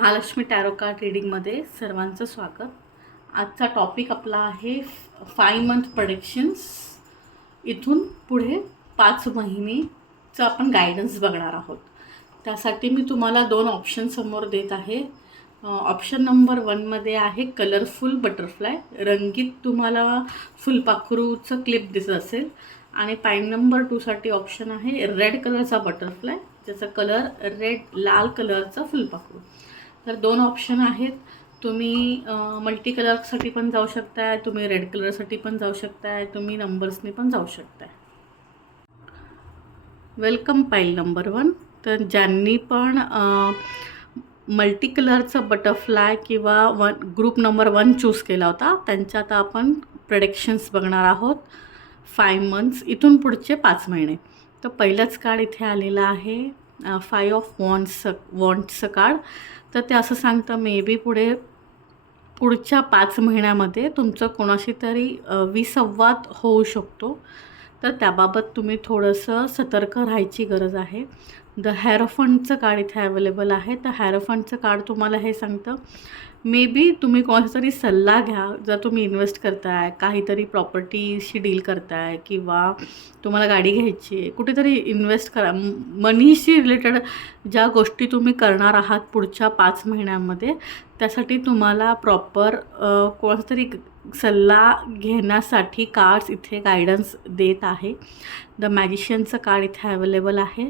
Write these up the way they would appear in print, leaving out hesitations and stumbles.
Mahalakshmi tarot card रीडिंगमध्ये सर्वांचं स्वागत. आजचा टॉपिक आपला आहे 5 मंथ प्रेडिक्शन्स. इथून पुढे 5 महिनेचं आपण गायडन्स बघणार आहोत. त्यासाठी मी तुम्हाला 2 ऑप्शन समोर देत आहे. ऑप्शन नंबर 1मध्ये आहे कलरफुल बटरफ्लाय, रंगीत तुम्हाला फुलपाखरूचं क्लिप दिसत असेल. आणि पाईन नंबर 2साठी ऑप्शन आहे रेड कलरचा बटरफ्लाय, ज्याचा कलर रेड लाल कलरचा फुलपाखरू. तर 2 ऑप्शन आहेत. तुम्ही मल्टी कलरसाठी पण जाऊ शकताय, तुम्ही रेड कलरसाठी पण जाऊ शकताय, तुम्ही नंबर्सनी पण जाऊ शकताय. वेलकम पाईल नंबर 1. तर ज्यांनी पण मल्टी कलरचा बटरफ्लाय किंवा ग्रुप नंबर 1 चूज केला होता, त्यांच्या आता आपण प्रेडिक्शन्स बघणार आहोत 5 मंथ्स, इथून पुढचे 5 महिने. तर पहिलंच कार्ड इथे आलेलं आहे 5 ऑफ वॉन्ट्सचं कार्ड. तर ते असं सांगतं मे बी पुढच्या 5 महिन्यामध्ये तुमचं कोणाशी तरी विसंवाद होऊ शकतो. तर त्याबाबत तुम्ही थोडंसं सतर्क राहायची गरज आहे. द हॅरोफंटचं कार्ड इथे अवेलेबल आहे. तर हॅरोफंटचं कार्ड तुम्हाला हे सांगतं मे बी तुम्ही कोणाचा तरी सल्ला घ्या. जर तुम्ही इन्व्हेस्ट करताय, काहीतरी प्रॉपर्टीशी डील करताय किंवा तुम्हाला गाडी घ्यायची आहे, कुठेतरी इन्व्हेस्ट करा. मनीशी रिलेटेड ज्या गोष्टी तुम्ही करणार आहात पुढच्या 5 महिन्यांमध्ये, त्यासाठी तुम्हाला प्रॉपर कोणाचा तरी सल्ला घेण्यासाठी कार्ड्स इथे गायडन्स देत आहे. द मॅजिशियनचं कार्ड इथे अवेलेबल आहे.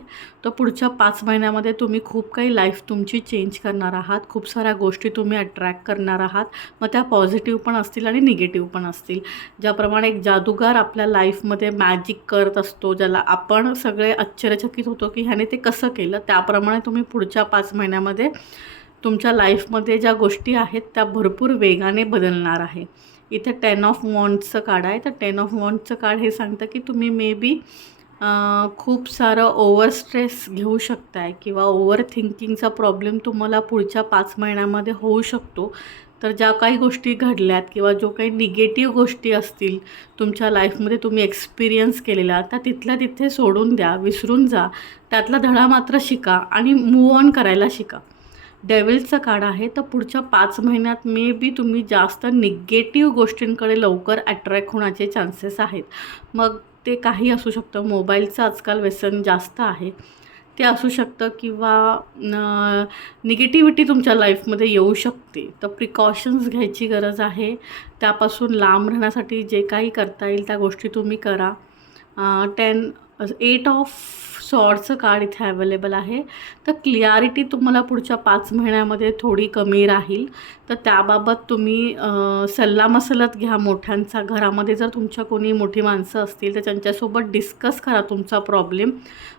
तर पुढच्या 5 महिन्यामध्ये तुम्ही खूप काही लाईफ तुमची चेंज करणार आहात. खूप साऱ्या गोष्टी तुम्ही अट्रॅक्ट करणार आहात. मग त्या पॉझिटिव्ह पण असतील आणि निगेटिव्ह पण असतील. ज्याप्रमाणे एक जादूगार आपल्या लाईफमध्ये मॅजिक करत असतो, ज्याला आपण सगळे आश्चर्यचकित होतो की ह्याने ते कसं केलं, त्याप्रमाणे तुम्ही पुढच्या 5 महिन्यामध्ये तुमच्या लाईफमध्ये ज्या गोष्टी आहेत त्या भरपूर वेगाने बदलणार आहे. इथे 10 ऑफ वॉन्ट्सचं कार्ड आहे. तर 10 ऑफ वॉन्ट्सचं कार्ड हे सांगतं की तुम्ही मे बी खूप सारं ओव्हर स्ट्रेस घेऊ शकताय किंवा ओव्हर थिंकिंगचा प्रॉब्लेम तुम्हाला पुढच्या 5 महिन्यामध्ये होऊ शकतो. तर ज्या काही गोष्टी घडल्यात किंवा जो काही निगेटिव्ह गोष्टी असतील तुमच्या लाईफमध्ये तुम्ही एक्सपिरियन्स केलेला, त्या तिथल्या तिथे सोडून द्या, विसरून जा. त्यातला धडा मात्र शिका आणि मूव्ह ऑन करायला शिका. डेव्हिलचं कार्ड आहे. तर पुढच्या 5 महिन्यात मे बी तुम्ही जास्त निगेटिव्ह गोष्टींकडे लवकर अट्रॅक्ट होण्याचे चान्सेस आहेत. मग ते काही असू शकतं. मोबाईलचं आजकाल व्यसन जास्त आहे, ते असू शकतं किंवा निगेटिव्हिटी तुमच्या लाईफमध्ये येऊ शकते. तर प्रिकॉशन्स घ्यायची गरज आहे. त्यापासून लांब राहण्यासाठी जे काही करता येईल त्या गोष्टी तुम्ही करा. 8 ऑफ सॉर्डचं कार्ड इथे अवेलेबल आहे. तर क्लिअरिटी तुम्हाला पुढच्या 5 महिन्यामध्ये थोडी कमी राहील. तर त्याबाबत तुम्ही सल्लामसलत घ्या मोठ्यांचा. घरामध्ये जर तुमच्या कोणी मोठी माणसं असतील तर त्यांच्यासोबत डिस्कस करा तुमचा प्रॉब्लेम,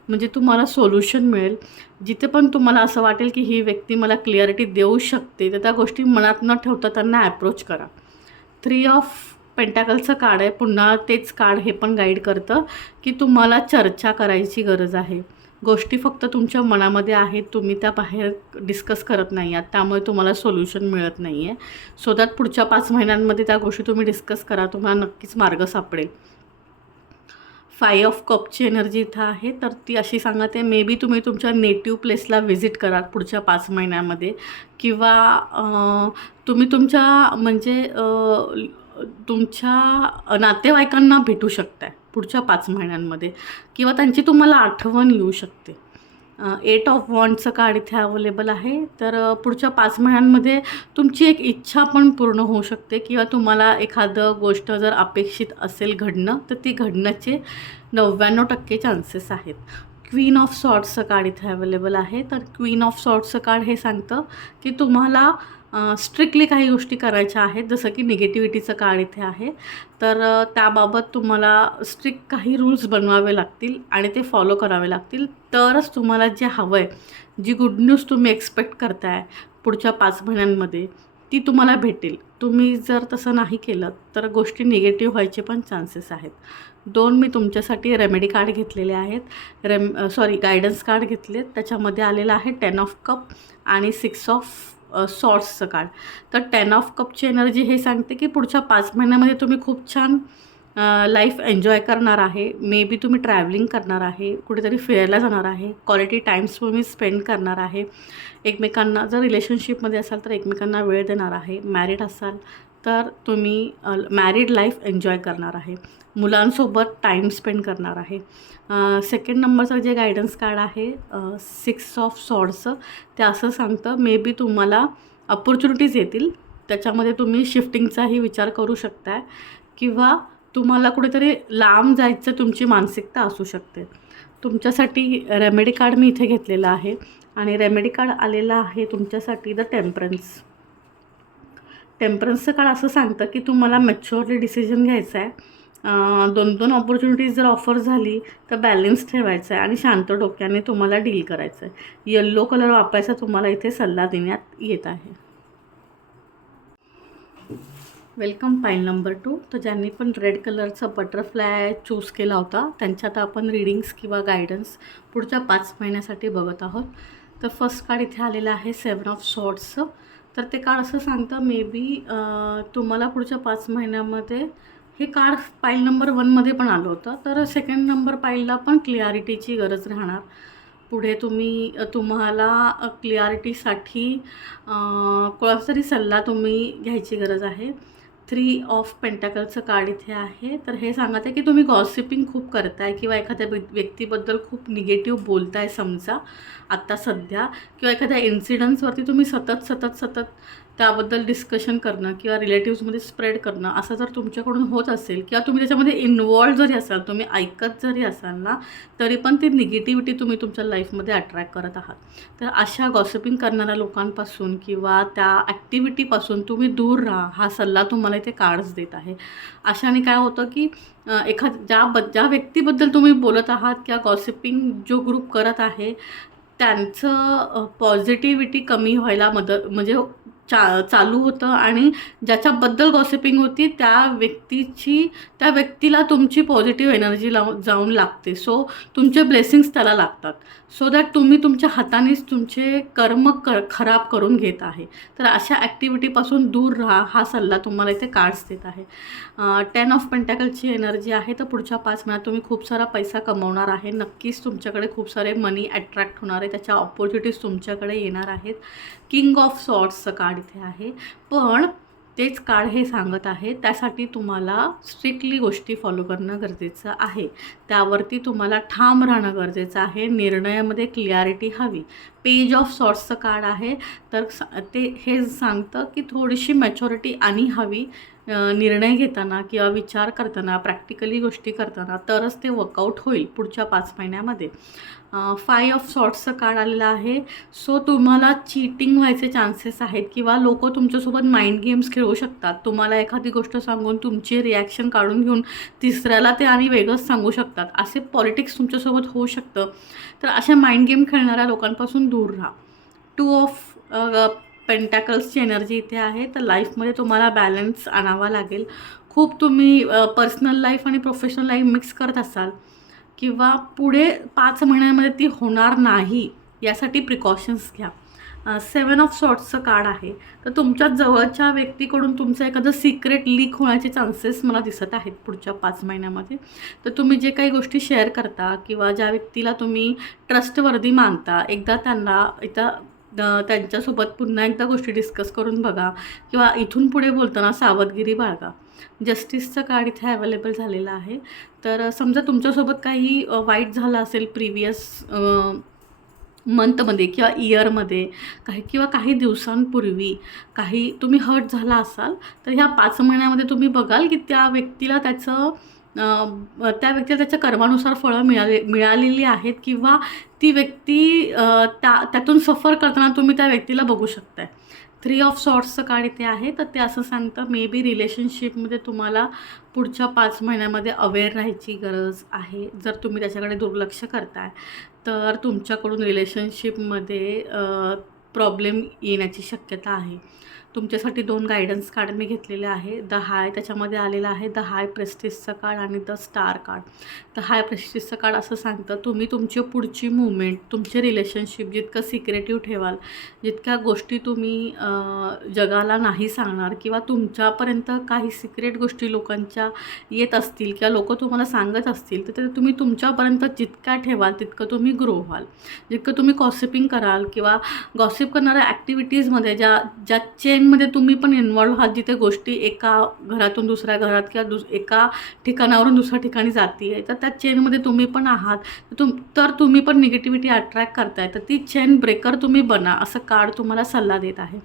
म्हणजे तुम्हाला सोल्युशन मिळेल. जिथे पण तुम्हाला असं वाटेल की ही व्यक्ती मला क्लिअरिटी देऊ शकते, तर त्या गोष्टी मनात न ठेवता त्यांना ॲप्रोच करा. 3 ऑफ पेंटॅकलचं कार्ड आहे. पुन्हा तेच कार्ड हे पण गाईड करतं की तुम्हाला चर्चा करायची गरज आहे. गोष्टी फक्त तुमच्या मनामध्ये आहेत, तुम्ही त्या बाहेर डिस्कस करत नाही आहात, त्यामुळे तुम्हाला सोल्युशन मिळत नाही आहे. सो दॅट पुढच्या 5 महिन्यांमध्ये त्या गोष्टी तुम्ही डिस्कस करा, तुम्हाला नक्कीच मार्ग सापडेल. 5 ऑफ कपची एनर्जी इथं आहे. तर ती अशी सांगते मे बी तुम्ही तुमच्या नेटिव्ह प्लेसला व्हिजिट करा पुढच्या 5 महिन्यामध्ये किंवा तुम्ही तुमच्या म्हणजे तुमच्या नातेवाईकांना भेटू शकताय पुढच्या 5 महिन्यांमध्ये किंवा त्यांची तुम्हाला आठवण येऊ शकते. 8 ऑफ वॉन्ट्सचं कार्ड इथे अवेलेबल आहे. तर पुढच्या 5 महिन्यांमध्ये तुमची एक इच्छा पण पूर्ण होऊ शकते किंवा तुम्हाला एखादं गोष्ट जर अपेक्षित असेल घडणं, तर ती घडण्याचे 99% चान्सेस आहेत. क्वीन ऑफ सॉर्ड्सचं कार्ड इथे अवेलेबल आहे. तर क्वीन ऑफ सॉर्ड्सचं कार्ड हे सांगतं की तुम्हाला स्ट्रिक्टली काही गोष्टी करायच्या आहेत, जसं की निगेटिव्हिटीचं कार्ड इथे आहे. तर त्याबाबत तुम्हाला स्ट्रिक्ट काही रूल्स बनवावे लागतील आणि ते फॉलो करावे लागतील. तरच तुम्हाला जे हवं आहे, जी गुड न्यूज तुम्ही एक्सपेक्ट करताय पुढच्या 5 महिन्यांमध्ये, ती तुम्हाला भेटेल. तुम्ही जर तसं नाही केलं तर गोष्टी निगेटिव्ह व्हायचे पण चान्सेस आहेत. 2 मी तुमच्यासाठी रेमेडी कार्ड घेतलेले आहेत. गायडन्स कार्ड घेतलेत. त्याच्यामध्ये आलेलं आहे 10 ऑफ कप आणि 6 ऑफ सॉर्ड्सचं कार्ड. तर 10 ऑफ कपची एनर्जी हे सांगते की पुढच्या 5 महिन्यामध्ये तुम्ही खूप छान लाईफ एन्जॉय करणार आहे. मे बी तुम्ही ट्रॅव्हलिंग करणार आहे, कुठेतरी फिरायला जाणार आहे, क्वालिटी टाईम्स तुम्ही स्पेंड करणार आहे. एकमेकांना जर रिलेशनशिपमध्ये असाल तर एकमेकांना वेळ देणार आहे. मॅरिड असाल तर तुम्ही मॅरिड लाईफ एन्जॉय करणार आहे. मुलांसोबत टाईम स्पेंड करणार आहे. सेकंड नंबरचं जे गायडन्स कार्ड आहे 6 ऑफ सॉर्ड्सचं, ते असं सांगतं मे बी तुम्हाला अपॉर्च्युनिटीज येतील, त्याच्यामध्ये तुम्ही शिफ्टिंगचाही विचार करू शकताय किंवा तुम्हाला कुठेतरी लांब जायचं तुमची मानसिकता असू शकते. तुमच्यासाठी रेमेडी कार्ड मी इथे घेतलेलं आहे आणि रेमेडी कार्ड आलेलं आहे तुमच्यासाठी द टेम्परन्स. टेम्परन्सचं कार्ड असं सांगतं की तुम्हाला मॅच्युअरली डिसिजन घ्यायचा आहे. 2-2 ऑपॉर्च्युनिटीज जर ऑफर झाली तर बॅलेन्स ठेवायचं आहे आणि शांत डोक्याने तुम्हाला डील करायचं आहे. येल्लो कलर वापरायचा तुम्हाला इथे सल्ला देण्यात येत आहे. वेलकम पाईल नंबर 2. तर ज्यांनी पण रेड कलरचा बटरफ्लाय चूज केला होता त्यांच्यात आपण रीडिंग्स किंवा गायडन्स पुढच्या 5 महिन्यासाठी बघत आहोत. तर फर्स्ट कार्ड इथे आलेलं आहे 7 ऑफ सॉर्ड्सचं. तर ते कार्ड असं सांगतं मे बी तुम्हाला पुढच्या 5 महिन्यामध्ये, हे कार्ड पाईल नंबर 1मध्ये पण आलं होतं, तर सेकंड नंबर पाईलला पण क्लिअरिटीची गरज राहणार. पुढे तुम्हाला क्लिअरिटीसाठी कोणाचा तरी सल्ला तुम्ही घ्यायची गरज आहे. 3 ऑफ पेंटाकलचं कार्ड इथे आहे. तर हे सांगत आहे की तुम्ही गॉसिपिंग खूप करताय किंवा एखाद्या व्यक्तीबद्दल खूप निगेटिव्ह बोलताय समजा आत्ता सध्या, किंवा एखाद्या इन्सिडन्सवरती तुम्ही सतत त्याबद्दल डिस्कशन करणं किंवा रिलेटिव्समध्ये स्प्रेड करणं असं जर तुमच्याकडून होत असेल किंवा तुम्ही त्याच्यामध्ये इन्वॉल्व जरी असाल, तुम्ही ऐकत जरी असाल ना, तरी पण ती निगेटिव्हिटी तुम्ही तुमच्या लाईफमध्ये अट्रॅक्ट करत आहात. तर अशा गॉसिपिंग करणाऱ्या लोकांपासून किंवा त्या ॲक्टिव्हिटीपासून तुम्ही दूर राहा, हा सल्ला तुम्हाला इथे कार्ड्स देत आहे. अशाने काय होतं की ज्या व्यक्तीबद्दल तुम्ही बोलत आहात किंवा गॉसिपिंग जो ग्रुप करत आहे त्यांचं पॉझिटिव्हिटी कमी व्हायला म्हणजे चालू होतं आणि ज्याच्याबद्दल गॉसिपिंग होती त्या व्यक्तीला तुमची पॉझिटिव्ह एनर्जी जाऊन लागते. सो तुमचे ब्लेसिंग्स त्याला लागतात. सो दॅट तुम्ही तुमच्या हातानेच तुमचे कर्म खराब करून घेत आहे. तर अशा ॲक्टिव्हिटीपासून दूर राहा, हा सल्ला तुम्हाला इथे कार्ड्स देत आहे. 10 ऑफ पेंटॅकलची एनर्जी आहे. तर पुढच्या 5 महिन्यात तुम्ही खूप सारा पैसा कमवणार आहे. नक्कीच तुमच्याकडे खूप सारे मनी अट्रॅक्ट होणार आहे, त्याच्या ऑपॉर्च्युनिटीज तुमच्याकडे येणार आहेत. किंग ऑफ सॉर्ड्सचं कार्ड इथे आहे. पण तेच कार्ड हे सांगत आहे त्यासाठी तुम्हाला स्ट्रिक्टली गोष्टी फॉलो करणं गरजेचं आहे. त्यावरती तुम्हाला ठाम राहणं गरजेचं आहे. निर्णयामध्ये क्लिअरिटी हवी. पेज ऑफ सॉर्ड्सचं कार्ड आहे. तर हे सांगतं की थोडीशी मॅच्युरिटी आणि हवी निर्णय घेताना किंवा विचार करताना, प्रॅक्टिकली गोष्टी करताना, तरच ते वर्कआउट होईल पुढच्या 5 महिन्यामध्ये. 5 ऑफ सॉर्ड्सचं कार्ड आलेलं आहे. सो तुम्हाला चीटिंग व्हायचे चान्सेस आहेत किंवा लोक तुमच्यासोबत माइंड गेम्स खेळू शकतात. तुम्हाला एखादी गोष्ट सांगून तुमची रिॲक्शन काढून घेऊन तिसऱ्याला ते आणि वेगळंच सांगू शकतात. असे पॉलिटिक्स तुमच्यासोबत होऊ शकतं. तर अशा माइंड गेम खेळणाऱ्या लोकांपासून दूर राहा. 2 ऑफ पेंटॅकल्सची एनर्जी इथे आहे. तर लाईफमध्ये तुम्हाला बॅलन्स आणावा लागेल. खूप तुम्ही पर्सनल लाईफ आणि प्रोफेशनल लाईफ मिक्स करत असाल किंवा पुढे 5 महिन्यांमध्ये ती होणार नाही यासाठी प्रिकॉशन्स घ्या. 7 ऑफ सॉर्ड्सचं कार्ड आहे. तर तुमच्या जवळच्या व्यक्तीकडून तुमचं एखादं सिक्रेट लीक होण्याचे चान्सेस मला दिसत आहेत पुढच्या 5 महिन्यामध्ये. तर तुम्ही जे काही गोष्टी शेअर करता किंवा ज्या व्यक्तीला तुम्ही ट्रस्टवर्दी मानता, एकदा त्यांच्यासोबत पुन्हा एकदा गोष्टी डिस्कस करून बघा किंवा इथून पुढे बोलताना सावधगिरी बाळगा. जस्टिसचं कार्ड इथे अवेलेबल झालेलं आहे. तर समजा तुमच्यासोबत काही वाईट झालं असेल प्रिव्हियस मंथमध्ये किंवा इयरमध्ये किंवा काही दिवसांपूर्वी तुम्ही हर्ट झाला असाल, तर ह्या 5 महिन्यामध्ये तुम्ही बघाल की त्या व्यक्तीला त्याच्या कर्मानुसार फळं मिळालेली आहेत किंवा ती व्यक्ती त्यातून सफर करताना तुम्ही त्या व्यक्तीला बघू शकताय. 3 ऑफ सॉर्ड्सचं कार्ड इथे आहे. तर ते असं सांगतं मे बी रिलेशनशिपमध्ये तुम्हाला पुढच्या 5 महिन्यामध्ये अवेअर राहायची गरज आहे. जर तुम्ही त्याच्याकडे दुर्लक्ष करताय तर तुमच्याकडून रिलेशनशिपमध्ये प्रॉब्लेम येण्याची शक्यता आहे. तुमच्यासाठी 2 गायडन्स कार्ड मी घेतलेले आहे. द हाय त्याच्यामध्ये आलेलं आहे द हाय प्रेस्टिजचं कार्ड आणि the star card. The high प्रेस्टिजचं कार्ड असं सांगतं तुम्ही तुमची पुढची मूवमेंट, तुमचे रिलेशनशिप जितकं सिक्रेटिव्ह ठेवाल, जितक्या गोष्टी तुम्ही जगाला नाही सांगणार किंवा तुमच्यापर्यंत काही सिक्रेट गोष्टी लोकांच्या येत असतील किंवा लोक तुम्हाला सांगत असतील तर ते तुम्ही तुमच्यापर्यंत जितक्या ठेवाल तितकं तुम्ही ग्रो व्हाल. जितकं तुम्ही गॉसिपिंग कराल किंवा गॉसिप करणाऱ्या ॲक्टिव्हिटीजमध्ये ज्या चेनमध्ये तुम्ही पण इन्वॉल्व आहात, जिथे गोष्टी एका घरातून दुसऱ्या घरात किंवा एका ठिकाणावरून दुसऱ्या ठिकाणी जाती आहे, तर त्या चेनमध्ये तुम्ही पण आहात, तर तुम्ही पण निगेटिव्हिटी अट्रॅक्ट करताय, तर ती चेन ब्रेकर तुम्ही बना, असं कार्ड तुम्हाला सल्ला देत आहे.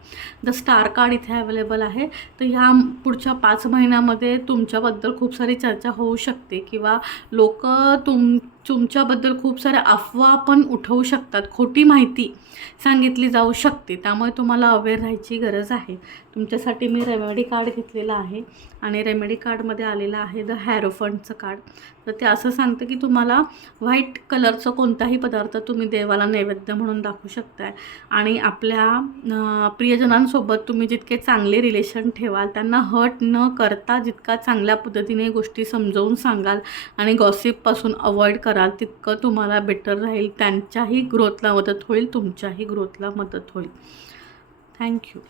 द स्टार कार्ड इथे अवेलेबल आहे. तर ह्या पुढच्या 5 महिन्यामध्ये तुमच्याबद्दल खूप सारी चर्चा होऊ शकते किंवा लोक तुमच्याबद्दल खूप साऱ्या अफवा पण उठवू शकतात, खोटी माहिती सांगितली जाऊ शकते, त्यामुळे तुम्हाला अवेअर राहायची गरज आहे. तुमच्यासाठी मी रेमेडी कार्ड घेतलेलं आहे आणि रेमेडी कार्डमध्ये आलेलं आहे द हॅरोफंटचं कार्ड. तर ते असं सांगतं की तुम्हाला व्हाईट कलरचं कोणताही पदार्थ तुम्ही देवाला नैवेद्य म्हणून दाखवू शकताय आणि आपल्या प्रियजनांसोबत तुम्ही जितके चांगले रिलेशन ठेवाल, त्यांना हर्ट न करता जितका चांगल्या पद्धतीने गोष्टी समजावून सांगाल आणि गॉसिपपासून अवॉइड कराल, तितकं तुम्हाला बेटर राहील. त्यांच्याही ग्रोथला मदत होईल, तुमच्याही ग्रोथला मदत होईल. थँक्यू.